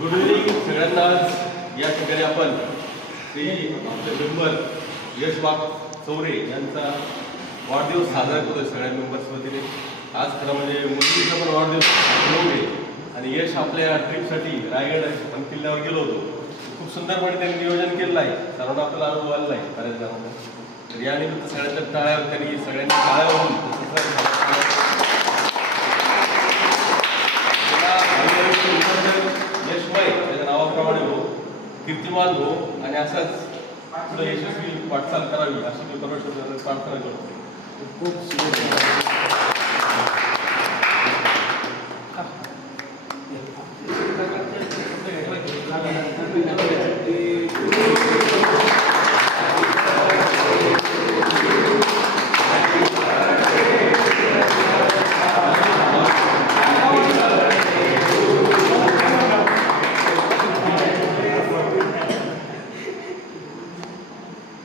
Good evening सगळ्यांना. या ठिकाणी आपण श्री आपले मेंबर यश वाघ चौरे यांचा वाढदिवस साजरा करतोय सगळ्या मेंबर्स वतीने. आज खरं म्हणजे मुलीचा पण वाढदिवस आहे आणि यश आपल्या ट्रिपसाठी रायगड किल्ल्यावर गेलो होतो. खूप सुंदरपणे त्यांनी नियोजन केलेलं आहे. सर्वांना आपल्याला अनुभव आलेला आहे बऱ्याच जणांना. तर या निमित्त सगळ्यांच्या टाळ्या त्यांनी सगळ्यांनी टाळ्या वाजून यशमय त्याच्या नावाप्रमाणे हो, कीर्तिमान हो आणि असाच पुढे यशस्वी वाटचाल करावी अशी मी परमेश्वराला प्रार्थना करतो. खूप शुभेच्छा.